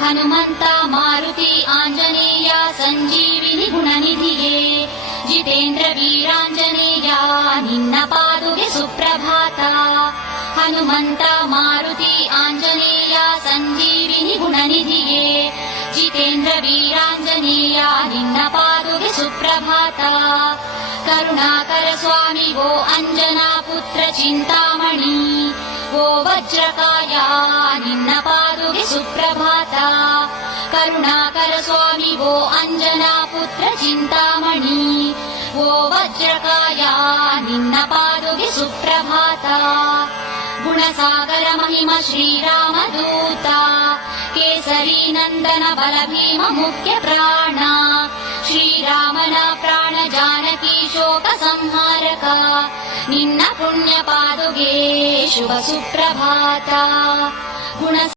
ಹನುಮಂತ ಮಾರುತಿ ಆಂಜನೇಯ ಸಂಜೀವಿನಿ ಗುಣನಿಧಿಯೇ ಜಿತೇಂದ್ರ ವೀರಾಂಜನೇಯ ನಿನ್ನ ಪಾದುಗೆ ಸುಪ್ರಭಾತ. ಹನುಮಂತ ಮಾರುತಿ ಆಂಜನೇಯ ಸಂಜೀವಿನಿ ಗುಣನಿಧಿಯೇ ಜಿತೇಂದ್ರ ವೀರಾಂಜನೇಯ ನಿನ್ನ ಪಾದುಗೆ ಸುಪ್ರಭಾತ. ಕರುಣಾಕರ ಸ್ವಾಮಿ ವೋ ಅಂಜನಾ ಪುತ್ರ ಚಿಂತಾಮಣಿ ಓ ವಜ್ರಕಾಯ ನಿನ್ನ ಪಾದುಗೆ ಸುಪ್ರಭಾತ. ಕರುಣಾಕರ ಸ್ವಾಮಿ ವೋ ಅಂಜನಾ ಪುತ್ರ ಚಿಂತಾಮಣಿ ಓ ವಜ್ರಕಾಯ ನಿನ್ನ ಪಾದುಗೆ ಸುಪ್ರಭಾತ. ಗುಣಸಾಗರ ಮಹಿಮ ಶ್ರೀರಾಮದೂತ ಕೇಸರಿ ನಂದನ ಬಲ ಭೀಮ ಮುಖ್ಯ ಪ್ರಾಣ ಶ್ರೀರಾಮನ ಪ್ರಾಣ ಜಾನಕಿ ಶೋಕ ಸಂಹಾರಕ ನಿನ್ನ ಪುಣ್ಯ ಪಾದುಗೆ ಶುಭ ಸುಪ್ರಭಾತ. ಗುಣ